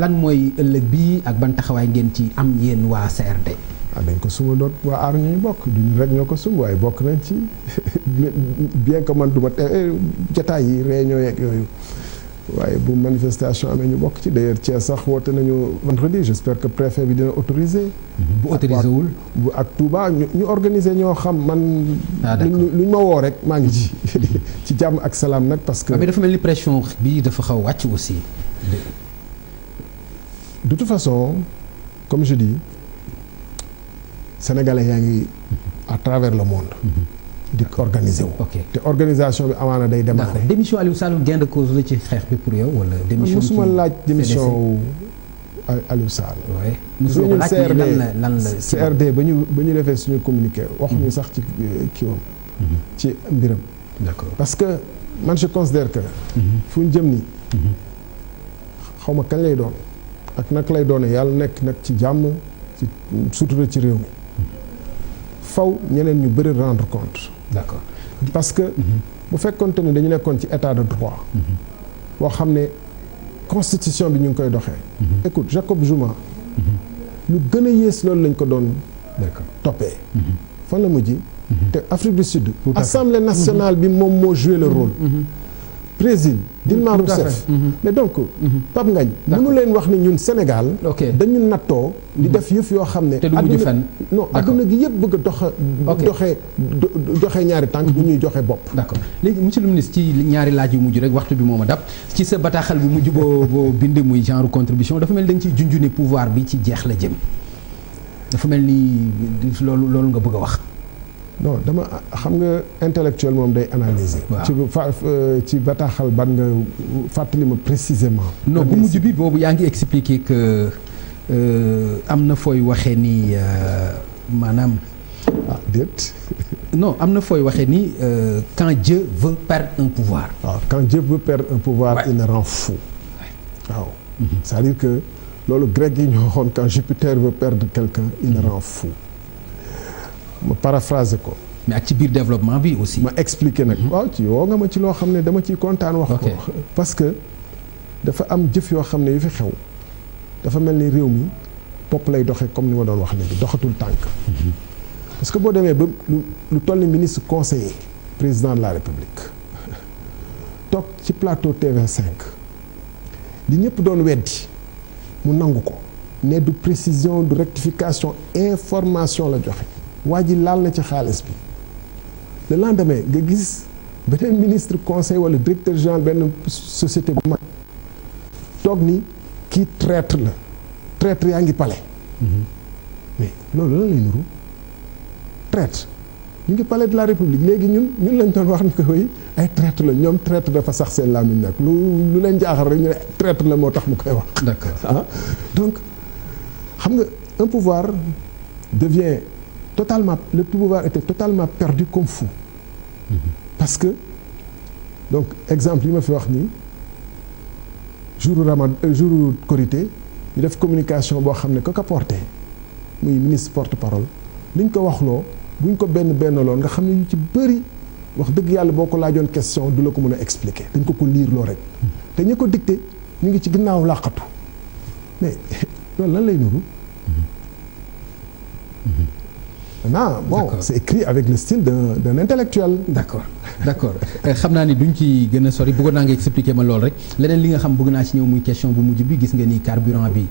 lan mooy ëllëg bi ak ban taxawaay ngeen ci am yéen waa CRD. dañ ko suma doot waa aar ñu bokk duñu rek ñoo ko sum waaye bokk nañ ci bien que man du ma jataay yi réunion yeeg yooyu waaye bu manifestation amee ñu bokk ci d'ailleurs Thiès sax woote nañu vendredi j'espère que préfet bi dina autoriser. bu autorisé wul bu ak Touba ñu organiser ñoo xam man. luñ ma woo rek maa ngi ci. ci jàmm ak salaam nag parce que. mais dafa mel ni pression bi dafa xaw wàcc aussi. de toute façon comme je dis sénégalais yaa ngi à travers le monde. di organiser wu. te organisation bi amaana day démarrer. d'accord démission Aliou Sall gain de cause la ci xeex bi pour yow wala. démission musuma laaj démission Aliou Sall. oui musuma laaj mais lan la CRD ba ñu defee suñu communiqué waxuñu sax ci kiiwam. ci mbiram. d'accord parce que man je considère que. fu ñu jëm nii. xaw ma kañ lay doon. ak nag lay doone yàlla nekk nag ci jàmm ci sutura ci réew mi. faw ñeneen ñu bëri rendre compte. d'accord parce que. bu fekkonte ne dañu nekkoon ci état de droit. boo xam ne constitution bi ñu ngi koy doxee. écoute Jacob Zuma. lu gën a yées loolu lañ ko doon. d'accord toppee. fan la mujj. te Afrique du Sud. Assemblée nationale bi moom moo joué le rôle. Brésil Dilma Rousseff mais donc Pape Ngagne mënu leen wax ne ñun Sénégal dañu nattoo di def yëf yoo xam ne te du mujj fenn non adduna gi yëpp bëgg a doxee ñaari tànk bu ñuy joxe bopp. d'accord léegi monsieur le ministre ci ñaari laaj yu mujj rek waxtu bi moom a dab ci sa bataaxal bu mujj boo bind muy genre contribution dafa mel ni da nga ciy junj ne pouvoir bi ci jeex la jëm dafa mel ni loolu nga bëgg a wax. non dama xam nga intellectuel moom day analyser. ci bataaxal ban nga fàttali ma précisément. non bu mujj bi boobu yaa ngi expliquer que am na fooy waxee ni maanaam. déet. non am na fooy waxee ni quand Dieu veut perdre un pouvoir. waaw quand Dieu veut perdre un pouvoir il le rend fou. waaw c'est-à-dire que loolu grec yi ñoo waxoon quand Jupiter veut perdre quelqu'un il le rend fou. ma paraphrase ko. mais ak ci biir développement bi aussi. ma expliqué nag. waaw ci woo nga ma ci loo xam ne dama ciy kontaan wax ko. parce que dafa am jëf yoo xam ne yu fi xew. dafa mel ni réew mi bopp lay doxee comme ni ma doon wax léegi doxatul tànk. parce que boo demee ba lu toll ni ministre conseiller président de la République toog ci plateau TV5 li ñëpp doon weddi mu nangu ko ne du précision du rectification information la joxe. waa ji laal na ci xaalis bi le lendemain nga gis beneen ministre conseil wala directeur général benn société bu mag toog ni kii traître la traître yaa ngi palais. mais loolu lan lay nuru traître ñu ngi palais de la république léegi ñun lañ doon wax ni ko koy ay traître la ñoom traître dafa sax seen làmmiñ nag lu leen jaaxal rek ñu ne traître la moo tax mu koy wax. d'accord donc xam nga un pouvoir devient totalement le pouvoir était totalement perdu comme fou. parce que donc exemple yi ma fi wax nii jour Korité ñu def communication boo xam ne ko porté muy ministre porte-parole li ñu ko waxloo buñ ko benn loon nga xam ne ñu ci bëri wax dëgg yàlla boo ko laajoon question du la ko mën a expliquer dañ ko liir loo rek te ñi ko dicté ñu ngi ci ginnaaw làqatu mais loolu lan lay nuru. Maintenant, bon, c'est écrit avec le style d'un intellectuel. D'accord xam naa ni duñ ci gën a sori bëggoon naa nga expliquer ma lool rek leneen li nga xam bëgg naa ci ñëw muy question bu mujj bi gis nga ni carburant bi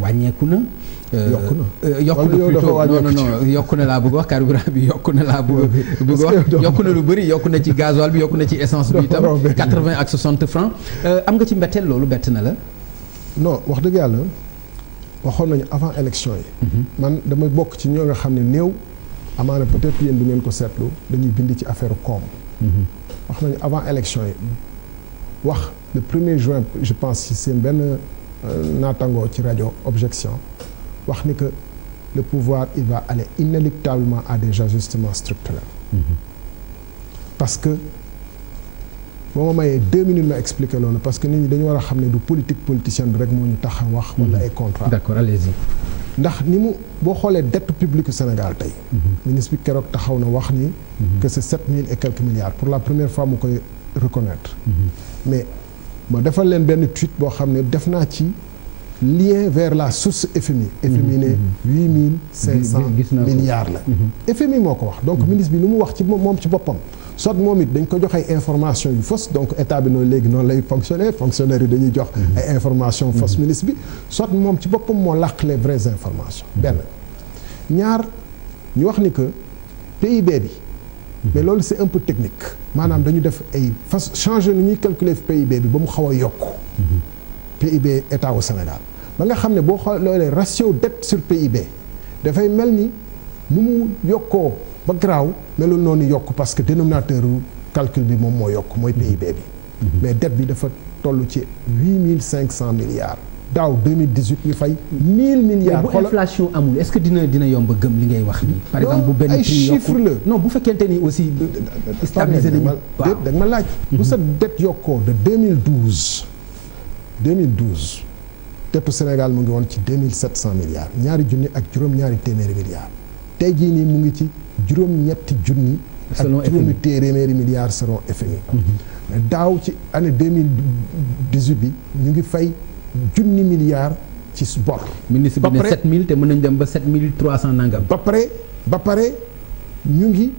wàññeeku na. yokku na plutôt non yokku na laa bëgg wax carburant bi yokku na laa bëgg wax yokku na lu bëri yokku na ci gasoil bi yokku na ci essence bi itam 80 ak 60 francs am nga ci mbetteel loolu bett na la. non wax dëgg yàlla. waxoon nañu avant élection yi. man dama bokk ci ñoo nga xam ne néew amaana peut-être yéen du ngeen ko seetlu dañuy bind ci affaire koom. wax nañu avant élection yi wax le 1er juin je pense ci seen benn naatangoo ci rajo objection wax ni que le pouvoir il va aller inéluctablement à des ajustements structurels. parce que boo ma mayee 2 minutes ma expliquer loolu parce que nit ñi dañu war a xam ne du politique politicienne bi rek moo ñu tax a wax. wala ay contrat. d'accord allez-y. ndax ni mu boo xoolee dette publique Sénégal tey. ministre bi keroog taxaw na wax ni. que c'est 7000 et quelques milliards pour la première fois mu koy reconnaître. mais ma defal leen benn tweet boo xam ne def naa ci lien vers la source FMI. FMI ne 8500 milliards la. FMI moo ko wax donc ministre bi lu mu wax ci moom ci boppam. soit moom it dañ ko jox ay information yu fausse donc état bi noonu léegi noonu lay fonctionner fonctionnaire yi dañuy jox ay information fausse ministre bi soit moom ci boppam moo làq les vraies informations benn ñaar ñu wax ni que PIB bi mais loolu c'est un peu technique maanaam dañu def ay changer ni ñuy calculer PIB bi ba mu xaw a yokku PIB état au Sénégal ba nga xam ne boo xoolee ratio dette sur PIB dafay mel ni nu mu yokkoo ba garaaw melul noonu yokk parce que dénominateur calcul bi moom moo yokk mooy PIB bi mais dette bi dafa toll ci 8500 milliards daaw 2018 ñu fay 1000 milliards. bu inflation amul est-ce que dina yomb a gëm li ngay wax nii. par exemple bu benn prix yokku ay chiffres la. non bu fekkente ni aussi. stabiliser nañu waaw da nga ma laaj. bu sa dette yokkoo de 2012 dettu Sénégal mu ngi woon ci 2700 milliards ñaari junni ak juróom-ñaari téeméeri milliards tey jii nii mu ngi ci juróom-ñetti junni. selon ak juróomi téeméeri milliards selon FMI. mais daaw ci année 2018 bi ñu ngi fay. junni milliards ci bor. ministre bi ne 7000 te mën nañ dem ba 7300 nangam. ba pare ñu ngi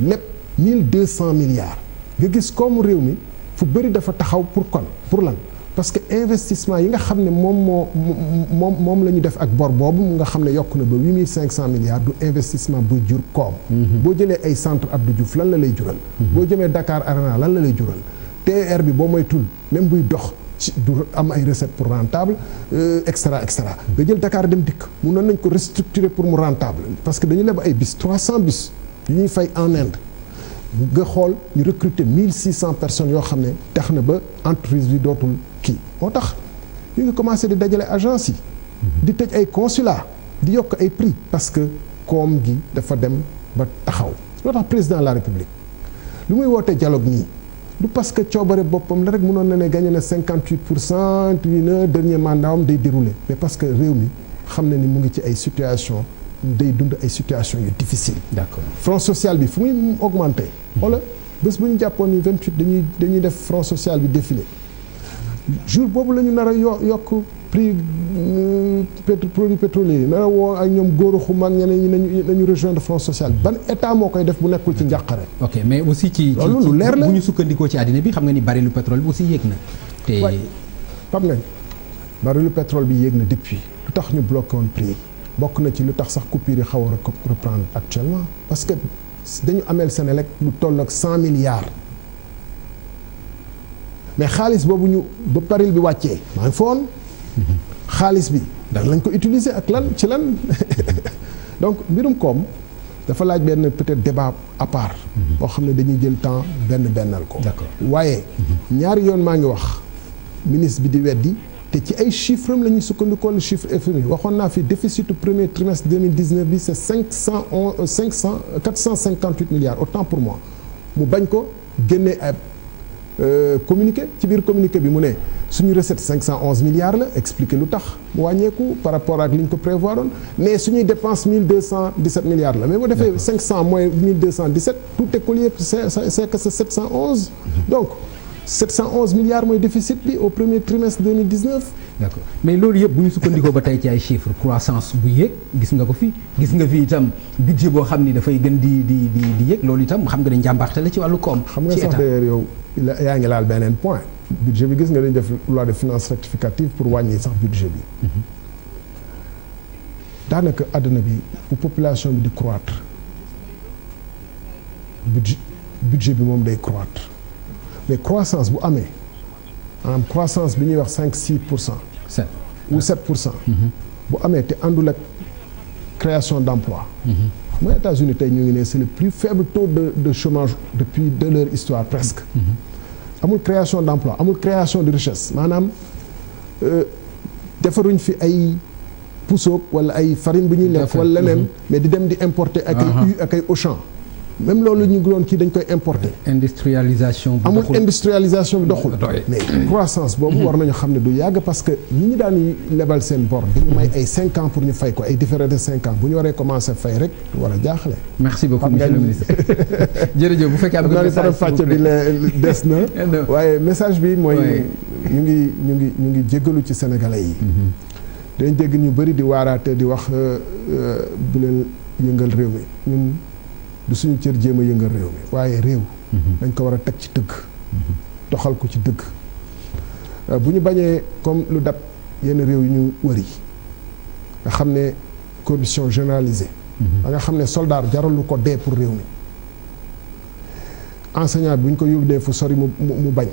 lépp 1200 milliards. nga gis koomu réew mi fu bëri dafa taxaw pour lan parce que investissement yi nga xam ne moom la ñu def ak bor boobu nga xam ne yokk na ba 8500 milliards du investissement buy jur koom. boo jëlee ay centre Abdou Diouf lan la lay jural. boo jëmee Dakar Arena lan la lay jural. TER bi boo moytul même buy dox. du am ay recettes pour rentable extra nga jël Dakar dem dikk mënoon nañ ko restructurer pour mu rentable parce que dañu leb ay bis 300 bis yu ñuy fay en Inde nga xool ñu recruter 1600 personnes yoo xam ne tax na ba entreprise bi dootul kii moo tax ñu ngi commencé di dajale agence yi di tëj ay consulat di yokk ay prix parce que koom gi dafa dem ba taxaw moo tax président de la République lu muy wootee dialogue nii du parce que coobare boppam la rek mënoon na ne gagné na 58% na dernier mandat am day déroulé mais parce que réew mi xam na ni mu ngi ci ay situation day dund ay situation yu difficile. D'accord. Front social bi fu muy augmenté. wala bés bu ñu jàppoon ni 28 dañuy def front social bi défilé jour boobu la ñu nar a yokk prix produits pétroliers nar a woo ak ñoom góor xum ak ñeneen ñi nañu rejoindre front social ban état moo koy def bu nekkul ci njàqare. ok mais aussi ci lu leer la bu ñu sukkandikoo ci àddina bi xam nga ni barilu pétrole bi aussi yéeg na. te xam nga barilu pétrole bi yéeg na depuis lu tax ñu bloqué woon prix bokk na ci lu tax sax coupure yi xaw a reprendre actuellement parce que dañu ameel Senelec lu toll ak 100 milliards. mais xaalis boobu ñu ba baril bi wàccee maa ngi foon xaalis bi lañ ko utiliser ak lan ci lan donc mbirum koom dafa laaj benn peut-être débat à part boo xam ne dañuy jël temps bennal ko waaye ñaari yoon maa ngi wax ministre bi di weddi te ci ay chiffres am la ñuy sukkandikoo le chiffre FMI waxoon naa fi déficit premier trimestre 2019 bi c'est 458 milliards autant pour moi mu bañ ko génnee ab communiqué ci biir communiqué bi mu ne suñu recette 511 milliards la expliqué lu tax mu wàññeeku par rapport ak li ñu ko prévoir oon mais suñuy dépense 1217 milliards la mais boo defee 500 moins 1217 tout est collé c'est que c'est 711 donc 711 milliards mooy déficit bi au premier trimestre 2019. d'accord mais loolu yëpp bu ñu sukkandikoo ba tey ci ay chiffres croissance bu yéeg gis nga ko fi gis nga fi itam budget boo xam ni dafay gën di yéeg loolu itam xam nga ne njàmbaarte la ci wàllu koom. xam nga sax d'ailleurs yow yaa ngi laal beneen point. budget bi gis nga dañu def loi de finances rectificative pour wàññi sax budget bi. daanaka àdduna bi bu population bi di croître budget bi moom day croître. mais croissance bu amee maanaam croissance bi ñuy wax 5-6%. 7 ou 7%. bu amee te àndul ak création d'emploi. mooy États-Unis tey ñu ngi ne c'est le plus faible taux de chômage depuis de leur histoire presque. amul création d'emploi amul création de richesse maanaam defaruñ fi ay puso wala ay farine bu ñuy lekk wala leneen mais di dem di importer ak ay Auchan même loolu ñu ngi doon kii dañ koy importer. industrialisation bi amul industrialisation bi doxul. mais croissance boobu war nañu xam ne du yàgg parce que ñi daan lebal seen bor di ñu may ay 5 ans pour ñu fay ko ay différé de 5 ans bu ñu waree commencer fay rek war a jaaxle. merci beaucoup monsieur le ministre. jërëjëf bu fekkee am nga message fàcce bi des na. waaye message bi mooy. ñu ngi jéggalu ci sénégalais yi. dañ dégg ñu bëri di waaraate di wax bu leen yëngal réew mi ñun du suñu cër jéem a yëngal réew mi waaye réew. dañ ko war a teg ci dëgg. doxal ko ci dëgg. bu ñu bañee comme lu dab yenn réew yu ñu wëri nga xam ne corruption généralisée. ba nga xam ne soldat jaralu ko dee pour réew mi. enseignant bi bu ñu ko yóbbee fu sori mu bañ.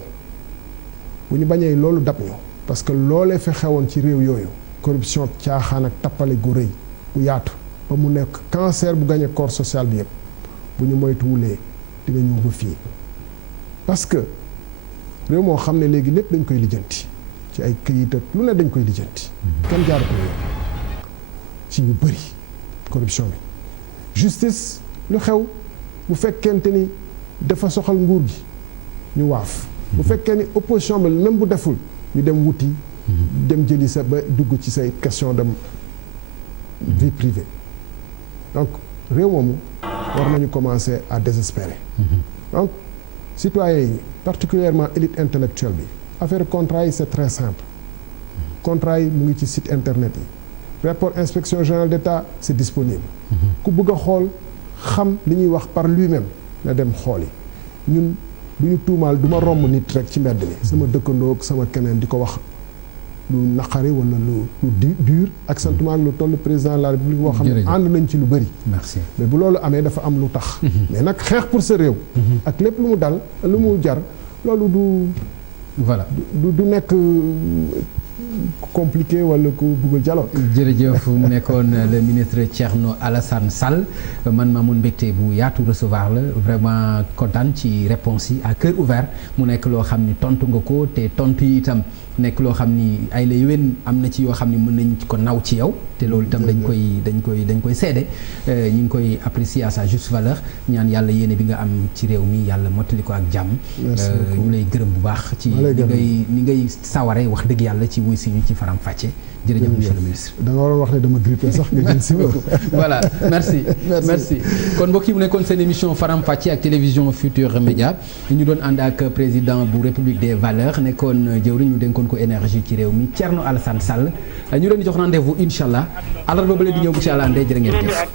bu ñu bañee loolu dab ñu parce que loolee fi xewoon ci réew yooyu corruption caaxaan ak tappale gu rëy bu yaatu ba mu nekk cancer bu gañe corps social bi yëpp bu ñu moytuwulee dina ñëw ba fii parce que réew moo xam ne léegi lépp dañ koy lijjanti ci ay këyit ak lu ne dañ koy lijjanti kenn jaar ko yoon ci ñu bëri corruption bi justice lu xew bu fekkente ni dafa soxal nguur gi ñu waaf bu fekkee ni opposition bi même bu deful ñu dem wuti dem jëli sa ba dugg ci say question de vie privée donc réew moomu war nañu commencer à désespérer donc citoyens yi particulièrement élite intellectuelle bi affaire contrat yi c'est très simple contrat yi mu ngi ci site internet yi rapport inspection générale d'État c'est disponible ku bëgg a xool xam li ñuy wax par lui-même na dem xool yi ñun du ñu tuumaal du ma romb nit rek ci mbedd mi sama dëkkandoo ak sama keneen di ko wax lu naqari wala lu dur ak sentiment lu toll président de la république boo xam ne ànd nañ ci lu bëri. merci mais bu loolu amee dafa am lu tax. mais nag xeex pour sa réew. ak lépp lu mu dal lu mu jar loolu du. voilà du nekk compliqué wala ku bugg a dialogue. jërëjëf mu nekkoon le ministre Thierno Alassane Sall man maa mun mbégte bu yaatu recevoir la vraiment kontaan ci réponse yi à cœur ouvert mu nekk loo xam ni tontu nga ko te tontu yi itam nekk loo xam ni ay la yéwén am na ci yoo xam ni mën nañ ko naw ci yow te loolu itam dañ koy seede ñu ngi koy apprécier à sa juste valeur ñaan yàlla yéene bi nga am ci réew mi yàlla mottali ko ak jàmm. ñu lay gërëm bu baax. ci ni ngay saware wax dëgg yàlla ci wuy si ñu ci faram fàcce. jërëjëf monsieur le ministre. da nga waroon wax ne dama grippé sax nga jël si voilà merci kon mbokk yi mu nekkoon seen émission faram fàcce ak télévision Futurs Médias ñu doon ànd ak président bu République des Valeurs nekkoon jëwriñ ñu dénkoon ko énergie ci réew mi Thierno Alassane Sall ñu leen di jox rendez-vous incha allah àllarba ba leen di ñëw bu ci àlla ndee jërë ngeen jëf.